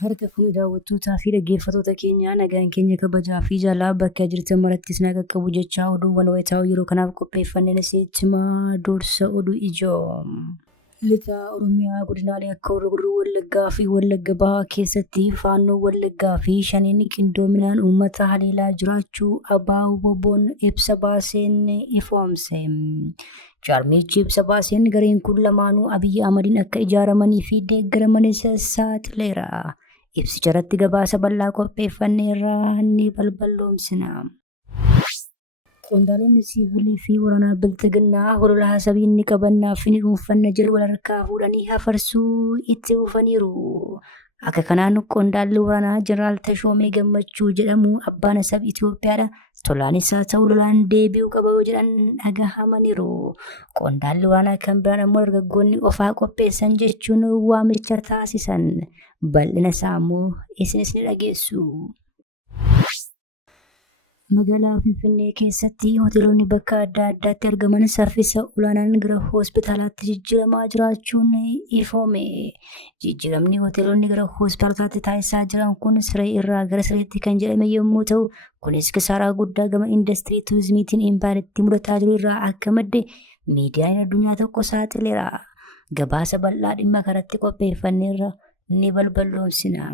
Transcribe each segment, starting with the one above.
Harka fuudhee daawwattootaa fi dhaggeeffattoota keenyaa nagaan keenya kabajaa fi jaalala bakka jirtan marattis nagaa qabu jechaa oduuwwan wayitaawoo yeroo kanaaf qopheeffanneen asitti dursa oduu ijoo. Lixa Oromiyaa godinaalee akka Horroo Wallaggaa fi Wallagga Bahaa keessatti faannoo Wallaggaa fi shaniin qindoominaan uummata haleelaa jiraachuu ABO'n ibsa baaseen ifoomse. Jaarmichi ibsa baaseen gareen kun lamaanuu Abiyyi Ahmadiin akka ijaaramanii fi deeggaraman saaxileera. Ibsicha irratti gabaasa bal'aa qopheeffanneerra ni balballoomsina. Qondaalonni siivilii fi waraanaa Bilxiginnaa holola hasabii inni qabannaa fi ni dhuunfanna jedhu walharkaa fuudhanii hafarsuu itti fufaniiru. Akka kanaan qondaalli waraanaa Jeneraal Tashoomee Gammachuu jedhamu abbaan saba Itoophiyaadha. Tolaanis haa ta'u lolaan deebi'uu qaba yoo jedhan dhagahamaniiru. Qondaalli waraanaa kan biraan ammoo dargaggoonni ofaa qopheessan jechuun waamicha taasisan. Bal'ina isaa ammoo isinis ni dhageessu. Magaalaa Finfinnee keessatti hoteelonni bakka adda addaatti argaman saffisa olaanaan gara hospitaalaatti jijjiiramaa jiraachuun ifoome. Jijjiiramni hoteelonni gara hospitaalaatti taasisaa jiran kun siree irraa gara sireetti kan jedhame yommuu ta'u, kunis kisaaraa guddaa gama industirii turizimiitiin impaayiritti mudataa jiru irraa akka madde miidiyaan addunyaa tokko saaxileera. Gabaasa bal'aa dhimma kanatti qopheeffanneerra ni balballoomsina.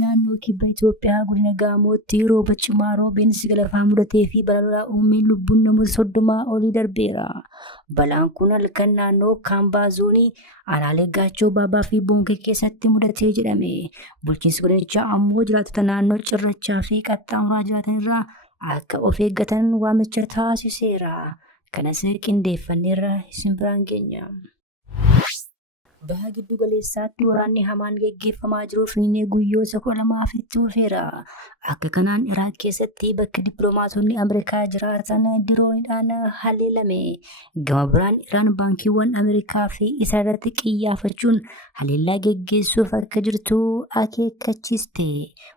Naannoo kibba Itoophiyaa godina Gaamootti rooba cimaa roobeen sigalafaa mudatee fi balaa uumeen lubbuun namoota 30 olii darbeera. Balaan kun halkan naannoo Kaambaa zoonii aanaalee Gaachoo Baabaa fi Boonkee keessatti mudatee jedhame. Bulchiinsi godinichaa ammoo jiraattota naannoo cirrachaa fi qaxxaamuraa jiraatan irraa akka of eeggatan waamicha taasiseera. Kanas qindeeffanneerra isin biraan geenya. Baha giddu galeessaatti waraanni hamaan geggeeffamaa jiru Finfinnee guyyoota 12 itti fufeera. Akka kanaan Iraaq keessatti bakka dippiloomaatonni Ameerikaa jiraatan dirooniidhaan haleelame. Gama biraan Iraan baankiiwwan Ameerikaa fi Israa'elitti qiyyaafachuun haleellaa geggeessuuf akka jirtu akeekkachiiste.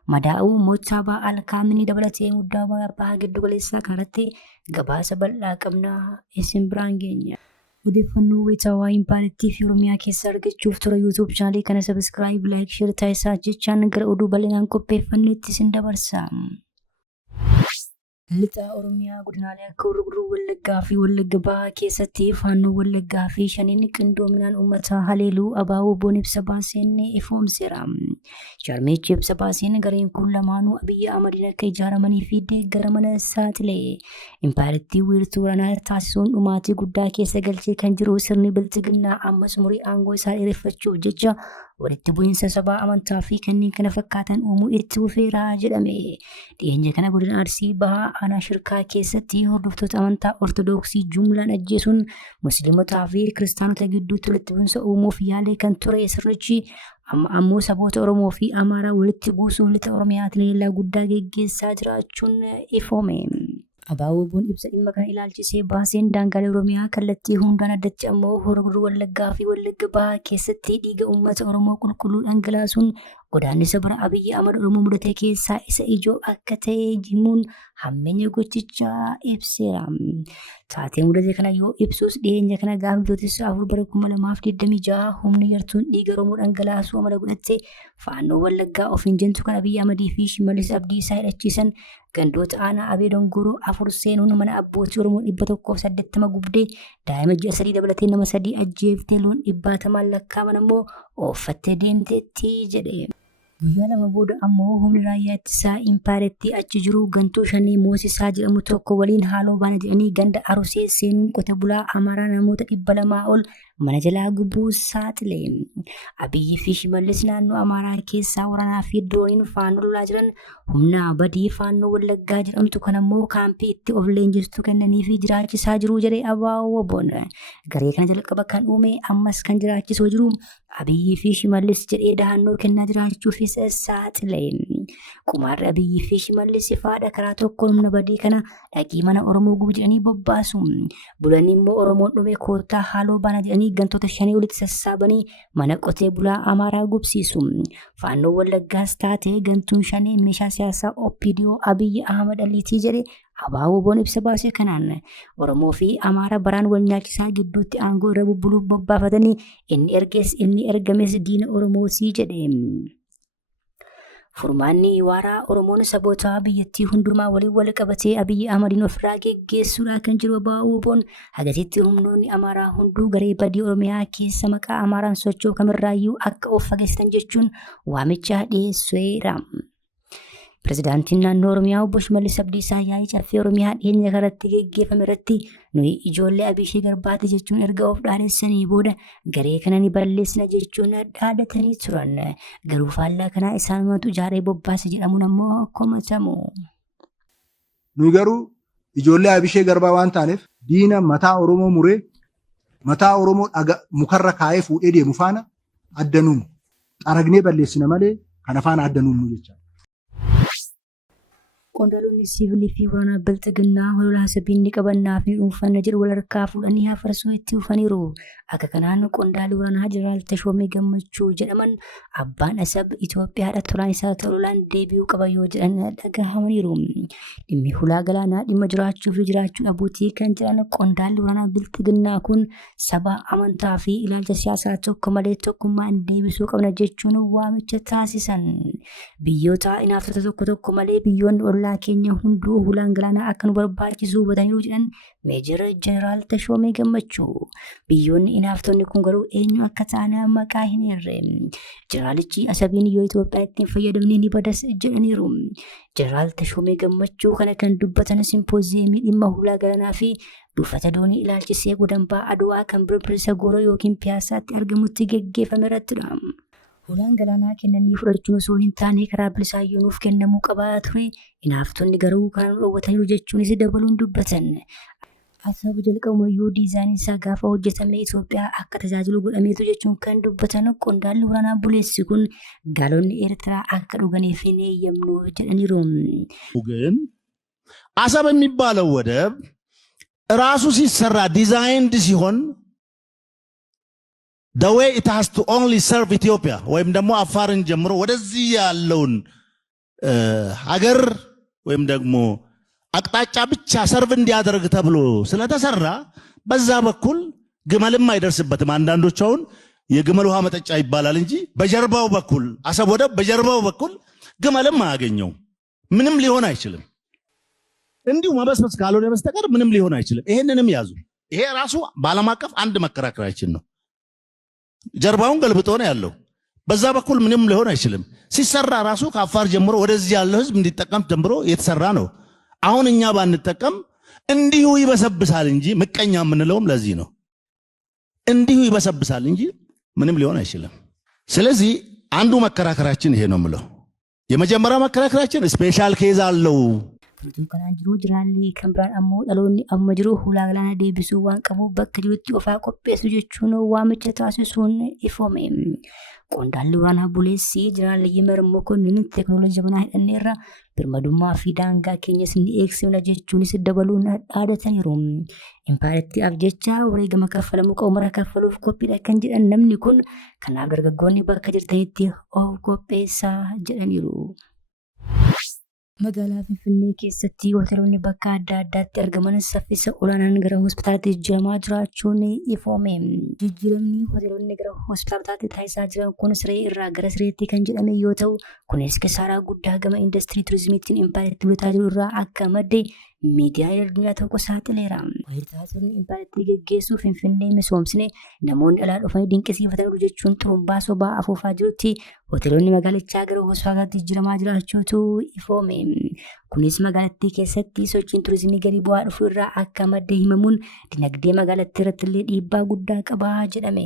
Madaa'uu Moottabaa Alkaamini dabalatee muddaa baha giddu galeessaa kanatti gabaasa bal'aa qabna isin biraan geenya. Odeeffannoo wayitaawaa impaayiritti fi Oromiyaa keessa argachuuf tura YouTube chaanalii kana sabiskiraayib, laayik, sheer taasisaa jechaan gara oduu bal'inaan qopheeffanneetti isin dabarsa. Lixa Oromiyaa godinaalee akka Horroo Wallaggaa fi Wallagga Bahaa keessatti faannoo Wallaggaa fi shaniin qindoominaan uummata haleeluu ABO'n ibsa baaseen ifoomseera. Jaarmichi ibsa baaseen gareen kun lamaanuu Abiyyi Ahmadiin akka ijaaramanii fi deeggaraman saaxile. Impaayiritti wiirtuu waraanaa taasisuun dhumaatii guddaa keessa galchee kan jiru sirni Bilxiginnaa ammas umurii aangoo isaa dheereffachuuf jecha walitti bu'iinsa sabaa amantaa fi kanneen kana fakkaatan uumuu itti fufeera jedhame. Dhiyeenya kana godina Arsii Bahaa aanaa Shirkaa keessatti hordoftoota amantaa Ortodoksii jumlaan ajjeesuun Musliimotaa fi Kiristaanota gidduutti walitti bu'iinsa uumuuf yaalee kan ture sirnichi ammoo saboota Oromoo fi Amaaraa walitti buusuuf lixa Oromiyaatti leellaa guddaa geggeessaa jiraachuun ifoome. ABO'n ibsa dhimma kana ilaalchisee baaseen daangaalee Oromiyaa kallattii hundaan addatti ammoo Horroo Wallaggaa fi Wallagga Bahaa keessatti dhiiga uummata Oromoo qulqulluu dhangalaasuun godaannisa bara Abiyyi Ahmad Oromoo mudate keessaa isa ijoo akka ta'e himuun hammeenya gochichaa ibseera. Taatee mudate kana yoo ibsus dhiyeenya kana gaafa bitootessa 4 bara 2026 humni yartuun dhiiga Oromoo dhangalaasuu amala godhatte faannoo Wallaggaa ofiin jentu kan Abiyyi Ahmadii fi Shimallis Abdiisaa hidhachiisan gandoota aanaa Abee Dongoroo 4 seenuun mana abbootii Oromoo 180 gubdee daa'ima 6 dabalatee nama 3 ajjeeftee loon 100 lakkaaman ammoo ooffattee deemteetti jedhe. Guyyaa lama booda ammoo humni raayyaa ittisaa impaayiritti achi jiru gantuu shanii Moosisaa jedhamu tokko waliin haaloo baana jedhanii ganda Arusee seenuun qote bulaa Amaaraa namoota 200 ol mana jalaa gubuu saaxile. Abiyyi fi Shimallis naannoo Amaaraa keessaa waraanaa fi dirooniin faannoo lolaa jiran humna badii faannoo Wallaggaa jedhamtu kan ammoo kaampii itti of leenjistu kennanii fi jiraachisaa jiru jedhee ABO'n. Garee kana jalqaba kan uume ammas kan jiraachisoo jiru Abiyyi fi Shimallis jedhee dahannoo kennaa jiraachuufis saaxile. Qumaarri Abiyyi fi Shimallis faadha karaa tokkoon humna badii kana dhaqii mana Oromoo gubu jedhanii bobbaasu. Bulanii immoo Oromoon dhume koottaa haaloo baana jedhanii gantoota 5 walitti sassaabanii mana qotee bulaa Amaaraa gubsiisu. Faannoo Wallaggaas taate gantuun 5 meeshaa siyaasaa OPDO Abiyyi Ahmad Aliitii jedhe Abaaboo boon ibsa baasee kanaan Oromoo fi Amaara baraan wal nyaachisaa gidduutti aangoo irra bubbuluuf bobbaafatanii inni ergames diina Oromootii jedhe. Furmaanni waaraa Oromoon saboota biyyattii hundumaa waliin wal qabatee Abiyyi Ahmadiin ofirraa geggeessuudhaa kan jiru ABO'n hagatitti humnoonni Amaaraa hunduu garee badii Oromiyaa keessa maqaa Amaaraan socho'u kamirraayyuu akka of fageessan jechuun waamicha dhiyeesseera. Pirezidaantiin naannoo Oromiyaa obbo Shimallis Abdiisaa yaa'ii caffee Oromiyaa dhiyeenya kanatti geggeeffame irratti nuyi ijoollee Abishee Garbaati jechuun erga of dhaadessanii booda garee kana ni balleessina jechuun dhaadatanii turan. Garuu faallaa kanaa isaanumatu ijaaree bobbaase jedhamuun ammoo komatamu. Nuyi garuu ijoollee Abishee Garbaa waan taaneef diina mataa Oromoo muree mataa Oromoo mukarra kaa'ee fuudhee deemu faana addanuun xaragnee balleessina malee kana faana addanuun jecha. Qondaalonni siivilii fi waraana bilxiginnaa hololaa sabiinni qabannaa fi dhuunfanna jedhu wal harkaa fuudhanii hafarsoo itti dhufaniiru. Akka kanaan qondaalli waraanaa Jeneraal Tashoomee Gammachuu jedhaman abbaan asab Itoophiyaadha tolaan isaa hololaan deebi'uu qaba yoo jedhan dhagahamaniiru. Dhimmi hulaa galaanaa dhimma jiraachuu fi jiraachuu dhabuutii kan jedhan qondaalli waraanaa bilxiginnaa kun saba amantaa fi ilaalcha siyaasaa tokko malee tokkummaan deebisuu qabna jechuun waamicha taasisan. Biyyoota inaaftota tokko malee biyyoonni keenya hunduu hulaan galaanaa akka nu barbaachisu hubataniiru jedhan Meejor Jeneraal Tashoomee Gammachuu. Biyyoonni inaaftonni kun garuu eenyu akka ta'an maqaa hin eerre. Jeneraalichi asabiin yoo Itoophiyaa ittiin fayyadamne ni badas jedhaniiru. Jeneraal Tashoomee Gammachuu kana kan dubbatan simpooziyemii dhimma hulaa galaanaa fi buufata doonii ilaalchisee godambaa Adwaa kan Birbirsa Gooroo yookiin Piyaasaatti argamutti geggeeffame irrattidha. Hulaan galaanaa kennanii fudhachuun osoo hin taane karaa bilisaayyoonuuf kennamuu qabaa ture. Inaaftonni garuu kan dhoowwataniiru jechuunis dabaluun dubbatan. Asaba jalqabumayyuu diizaayinii isaa gaafa hojjetame Itoophiyaa akka tajaajilu godhameetu jechuun kan dubbatan qondaalli waraanaa buleessi kun gaalonni Eertiraa akka dhuganiif hin eeyyamnu jedhaniiru. ግን አሰብ የሚባለው ወደብ ራሱ ሲሰራ ዲዛይንድ ሲሆን the way it has to only serve Ethiopia ወይም ደግሞ አፋርን ጀምሮ ወደዚህ ያለውን ሀገር ወይም ደግሞ አቅጣጫ ብቻ ሰርቭ እንዲያደርግ ተብሎ ስለተሰራ በዛ በኩል ግመልም አይደርስበትም። አንዳንዶች አሁን የግመል ውሃ መጠጫ ይባላል እንጂ በጀርባው በኩል አሰብ ወደብ በጀርባው በኩል ግመልም አያገኘው። ምንም ሊሆን አይችልም። እንዲሁ መበስበስ ካልሆነ በስተቀር ምንም ሊሆን አይችልም። ይሄንንም ያዙ። ይሄ ራሱ በዓለም አቀፍ አንድ መከራከራችን ነው። ጀርባውን ገልብጦ ነው ያለው። በዛ በኩል ምንም ሊሆን አይችልም። ሲሰራ ራሱ ከአፋር ጀምሮ ወደዚህ ያለው ህዝብ እንዲጠቀም ጀምሮ የተሰራ ነው። አሁን እኛ ባንጠቀም እንዲሁ ይበሰብሳል እንጂ ምቀኛ የምንለውም ለዚህ ነው። እንዲሁ ይበሰብሳል እንጂ ምንም ሊሆን አይችልም። ስለዚህ አንዱ መከራከራችን ይሄ ነው የምለው። የመጀመሪያው መከራከራችን ስፔሻል ኬዝ አለው። Kanaan jiru jiraalli kan biraan ammoo dhaloonni amma jiru hulaa galaanaa deebisuu waan qabuuf bakka jirutti ofaa qopheessu jechuun waamicha taasisuun ifoome. Qondaalli waraanaa buleessi jiraalli Yimar Mokonnin teekinooloojii jabanaa hidhanneerra birmadummaa fi daangaa keenyas ni eegsifna jechuunis dabaluun dhaadataniiru. Impaayiratiidhaaf jecha wareegama kaffalamuu qabu mara kaffaluuf qophiidha kan jedhan namni kun kanaaf dargaggoonni bakka jirtanitti of qopheessaa jedhaniiru. Magaalaa Finfinnee keessatti hoteelonni bakka adda addaatti argaman saffisa olaanaan gara hospitaalaatti jijjiiramaa jiraachuun ifoome. Jijjiiramni hoteelonni gara hospitaalaatti taasisaa jiran kun siree irraa gara sireetti kan jedhame yoo ta'u, kunis kisaaraa guddaa gama industirii turizimiitiin impaayiratiitti bulaa jiru irraa akka madde miidiyaa addunyaa tokko saaxileera. Hoteelonni impaayiratiitti geggeessuuf Finfinnee misoomsine namoonni alaa dhufanii dinqisiifataniiru jechuun xurumbaa sobaa afuufaa jirutti hoteelonni magaalichaa gara hospitaalaatti jijjiiramaa jiraachuutu ifoome. Kunis magaalattii keessatti sochiin turizimii gadi bu'aa dhufu irraa akka madde himamuun dinagdee magaalattii irratti illee dhiibbaa guddaa qabaa jedhame.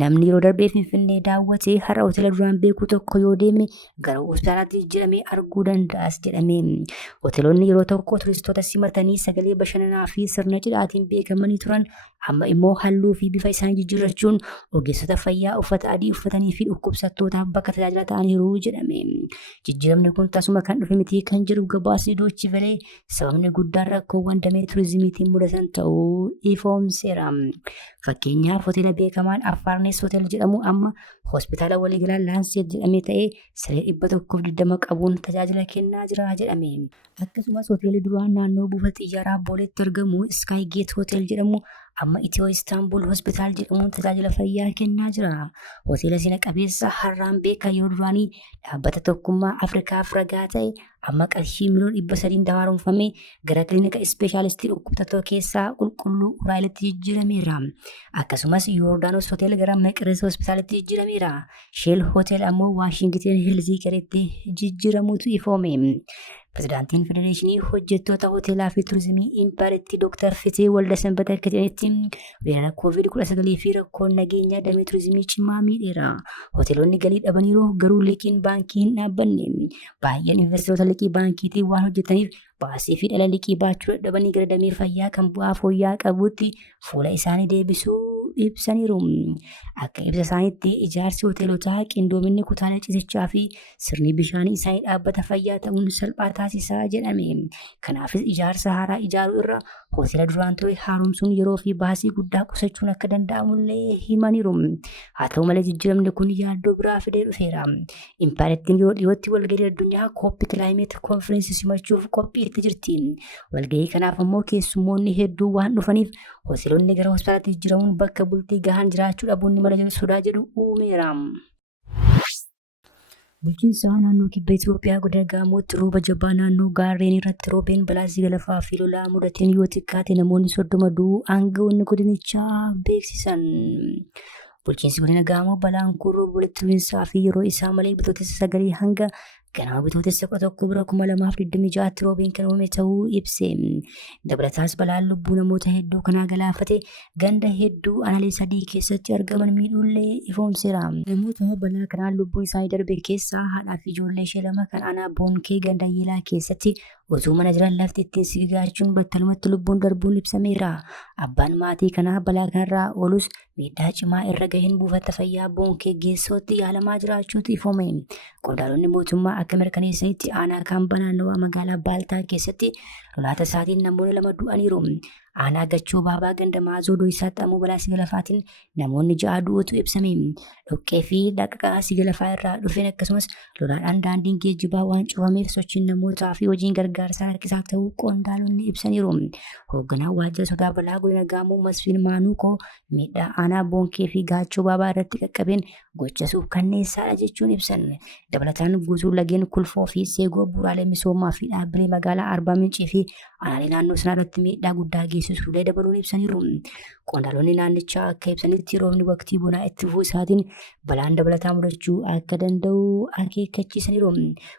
Namni yeroo darbee Finfinnee daawwate har'a hoteela duraan beeku tokko yoo deeme gara hospitaalaatti jijjiiramee arguu danda'as jedhame. Hoteelonni yeroo tokko turistoota simatanii sagalee bashannanaa fi sirna cidhaatiin beekamanii turan amma immoo halluu fi bifa isaanii jijjiirrachuun ogeessota fayyaa uffata adii uffatanii fi dhukkubsattootaaf bakka tajaajila ta'aniiru jedhame. Jijjiiramni kun tasuma kan dhufe miti kan jedhu gabaasni Doochi Velee sababni guddaan rakkoowwan damee turizimiitiin mudatan ta'uu ifoomseera. Fakkeenyaaf hoteela beekamaan Affaarnees Hotel jedhamu amma hospitaala waliigalaa Laanseet jedhamee ta'ee siree 120 qabuun tajaajila kennaa jira jedhame. Akkasumas hoteelli duraan naannoo buufata xiyyaaraa Booleetti argamu Sky Gate Hotel jedhamu amma Itiyoo Istaanbul Hospitaal jedhamuun tajaajila fayyaa kennaa jira. Hoteela seena qabeessa Harraambee kan yeroo duraanii dhaabbata tokkummaa Afrikaaf ragaa ta'e amma qarshii miliyoona 300 haaromfamee gara kilinika ispeeshaalistii dhukkubsattoota keessaa qulqulluu Uraayilitti jijjiirameera. Akkasumas Yoordaanos Hotel gara Meqres Hospitaalitti jijjiirameera. Sheel Hotel ammoo Waashingiteen Hilzii gareetti jijjiiramuutu ifoome. Pirezidaantiin Federeeshinii hojjettoota hoteelaa fi turizimii Impaayiritti Dr. Fitee Waldasanbata akka jedhanitti weerara COVID-19 fi rakkoon nageenyaa damee turizimii cimaa miidheera. Hoteelonni galii dhabaniiru garuu liqiin baankii hin dhaabbanne. Baay'een investiroota liqii baankiitiin waan hojjetaniif baasii fi dhala liqii baachuu dadhabanii gara damee fayyaa kan bu'aa fooyya'aa qabutti fuula isaanii deebisuu ibsaniiru. Akka ibsa isaaniitti ijaarsi hoteelotaa qindoominni kutaalee ciisichaa fi sirni bishaanii isaanii dhaabbata fayyaa ta'uun salphaa taasisaa jedhame. Kanaafis ijaarsa haaraa ijaaruu irra hoteela duraan ture haaromsuun yeroo fi baasii guddaa qusachuun akka danda'amullee himaniiru. Haa ta'u malee jijjiiramni kun yaaddoo biraa fidee dhufeera. Impaayirettiin yeroo dhiyootti walgahii addunyaa Kooppi Kilaayimeet Konfireensi simachuuf qophiitti jirti. Walgahii kanaaf ammoo keessummoonni hedduu waan dhufaniif hoteelonni gara hospitaalaatti jijjiiramuun bakka bultii gahaan jiraachuu dhabuun mala jedhu sodaa jedhu uumeera. Bulchiinsa naannoo kibba Itoophiyaa godina Gaamootti rooba jabaa naannoo gaarreen irratti roobeen balaa sigalafaa fi lolaa mudateen yoo xiqqaate namoonni 30 du'uu aangawoonni godinichaa beeksisan. Bulchiinsi godina Gaamoo balaan kun rooba walitti fufiinsaa fi yeroo isaa malee bitootessa 9 hanga ganama bitootessa 11 bira 2026 roobeen kan uumame ta'uu ibse. Dabalataas balaan lubbuu namoota hedduu kanaa galaafate ganda hedduu aanaalee 3 keessatti argaman miidhuullee ifoomseera. Namoota balaa kanaan lubbuu isaanii darbe keessaa haadhaa fi ijoollee ishee 2 kan aanaa Boonkee ganda Yeelaa keessatti utuu mana jiran lafti ittiin sigigaachuun battalumatti lubbuun darbuun ibsameera. Abbaan maatii kanaa balaa kanarraa oolus miidhaa cimaa irra gaheen buufata fayyaa Boonkee geessootti yaalamaa jiraachuutu ifoome. Qondaalonni mootummaa akka mirkaneessanitti aanaa kaambaa naannawaa magaalaa Baaltaa keessatti lolaata isaatiin namoonni 2 du'aniiru. Aanaa Gachoo Baabaa ganda Maazoo isaatti ammoo balaa sigalafaatiin namoonni 6 du'uutu ibsame. Dhoqqee fi dhaqaqaa sigalafaa irraa dhufeen akkasumas lolaadhaan daandiin geejjibaa waan cufameef sochiin namootaa fi hojiin gargaarsaa rakkisaa ta'uu qondaalonni ibsaniiru. Hoogganaan waajjira sodaa balaa godina Gaamoo Masfiin Maanuukoo miidhaa aanaa Boonkee fi Gachoo Baabaa irratti qaqqabeen gocha suukkanneessaadha jechuun ibsan. Dabalataan guutuu lageen Kulfoo fi Seegoo bu'uuraalee misoomaa fi dhaabbilee magaalaa Arbaa Mincii fi aanaalee naannoo sanaa irratti miidhaa guddaa geessisuulee dabaluun ibsaniiru. Qondaalonni naannichaa akka ibsanitti roobni waqtii bonaa itti fufuu isaatiin balaan dabalataa mudachuu akka danda'u akeekkachiisaniiru.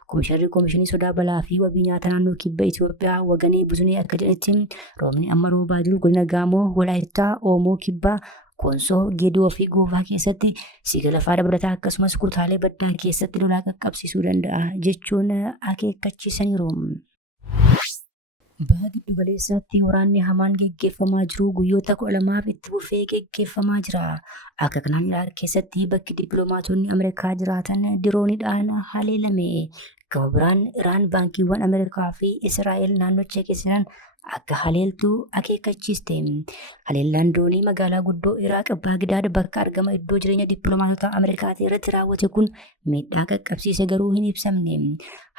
Komishinii sodaa balaa fi wabii nyaata naannoo kibba Itoophiyaa Waganee Buzunee akka jedhanitti roobni amma roobaa jiru godina Gaamoo, Walaayittaa, Oomoo kibbaa, Konsoo, Geedoo fi Goofaa keessatti sigalafaa dabalataa akkasumas kutaalee baddaa keessatti lolaa qaqqabsiisuu danda'a jechuun akeekkachiisaniiru. Baha giddu galeessaatti waraanni hamaan geggeeffamaa jiru guyyoota 12 itti fufee geggeeffamaa jira. Akka kanaan Iraaq keessatti bakki dippiloomaatonni Ameerikaa jiraatan dirooniidhaan haleelame. Gama biraan Iraan baankiiwwan Ameerikaa fi Israa'el naannocha keessa jiran akka haleeltuu akeekkachiiste. Haleellaan doonii magaalaa guddoo Iraaq Baagdaad bakka argama iddoo jireenya dippiloomaatota Ameerikaatii irratti raawwate kun miidhaa qaqqabsiise garuu hin ibsamne.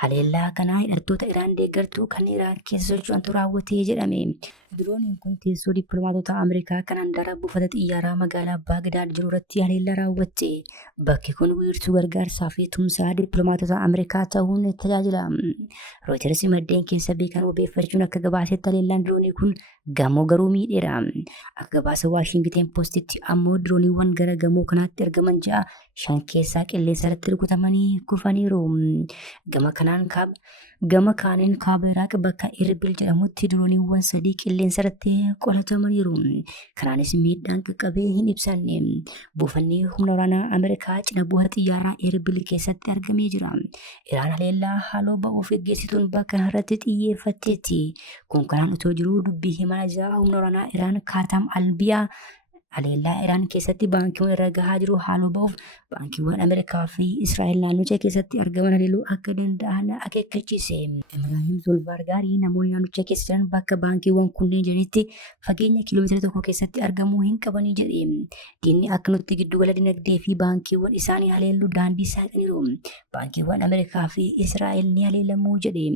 Haleellaa kanaa hidhattoota Iraan deeggartuu kan Iraaq keessa socho'antu raawwate jedhame. Dirooniin kun teessoo dippiloomaatota Ameerikaa kan handaara buufata xiyyaaraa magaalaa Baagdaad jiru irratti haleellaa raawwatte. Bakki kun wiirtuu gargaarsaa fi tumsaa dippiloomaatota Ameerikaa ta'uun tajaajila. Rooyiters maddeen keessa beekan obeeffachuun akka gabaasetti haleellaan diroonii kun gamoo garuu miidheera. Akka gabaasa Waashingiteen Poostitti ammoo dirooniiwwan gara gamoo kanaatti argaman 5 keessaa qilleensa irratti rukutamanii kufaniiru. Gama kaaniin kaaba Iraaq bakka Erbil jedhamutti dirooniiwwan 3 qilleensa irratti qolatamaniiru. Kanaanis miidhaan qaqqabee hin ibsamne. Buufanni humna waraanaa Ameerikaa cina buufata xiyyaaraa Erbil keessatti argamee jira. Iraan haleellaa haaloo ba'uuf geggeessituun bakka irratti xiyyeeffatteetti. Kun kanaan otoo jiruu dubbii himaa humna waraanaa Iraan Kaatam Albiyaa Haleellaa Iraan keessatti baankiiwwan irra gahaa jiru haaloo ba'uuf baankiiwwan Ameerikaa fi Israa'el naannicha keessatti argaman haleeluu akka danda'an akeekkachiise. Ibraahim Zulfaargaarii namoonni naannicha keessa jiran bakka baankiiwwan kunneen jiranitti fageenya kiiloomeetira tokko keessatti argamuu hin qabanii jedhe. Diinni akka nutti giddugala dinagdee fi baankiiwwan isaanii haleelluu daandii saaqaniiru. Baankiiwwan Ameerikaa fi Israa'el ni haleelamuu jedhe.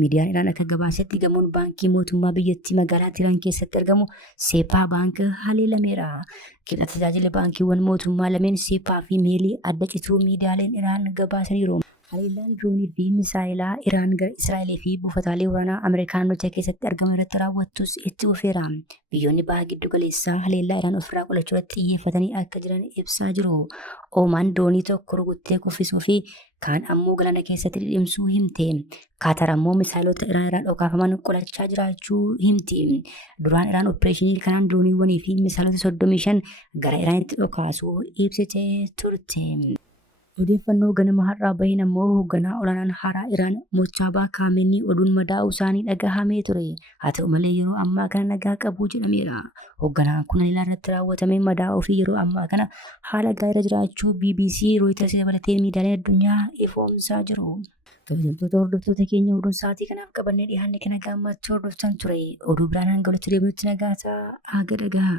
Miidiyaan Iraan akka gabaasetti gamoon baankii mootummaa biyyattii magaalaa Tiraan keessatti argamu Seepaa Baank haleelameera. Kibxata tajaajila baankiiwwan mootummaa lameen Seepaa fi Meelii adda cituu miidiyaaleen Iraan gabaasaniiru. Haleellaan diroonii fi misaayilaa Iraan gara Israa'elee fi buufataalee waraanaa Ameerikaanotaa keessatti argaman irratti raawwattus itti fufeera. Biyyoonni baha giddu galeessaa haleellaa Iraan ofirraa qolachuu irratti xiyyeeffatanii akka jiran ibsaa jiru. Oomaan diroonii tokko rukuttee kuffisuu fi kaan ammoo galaana keessatti dhidhimsuu himte. Kaatar ammoo misaayilota Iraan dhokaafaman qolachaa jiraachuu himti. Duraan Iraan opereeshinii kanaan dirooniiwwanii fi misaayilota 35 gara Iraanitti dhokaasuu ibsitee turte. Odeeffannoo ganama har'aa baheen ammoo hoogganaa olaanaan haaraa Iraan Mochaabaa Kaameenii oduun madaa'uu isaanii dhagahamee ture. Haa ta'u malee yeroo ammaa kana nagaa qabu jedhameera. Hoogganaan kun haleellaa irratti raawwatamee madaa'uu fi yeroo ammaa kana haala gaariirra jiraachuu BBC, Reuters dabalatee miidiyaaleen addunyaa ifoomsaa jiru. Kabajamtoota hordoftoota keenya oduun sa'aatii kanaaf qabannee dhiyaanne kana gammachuu hordoftan ture. Oduu biraan hanga walitti deebinutti nagaa ta'a. Haga dhagahaa.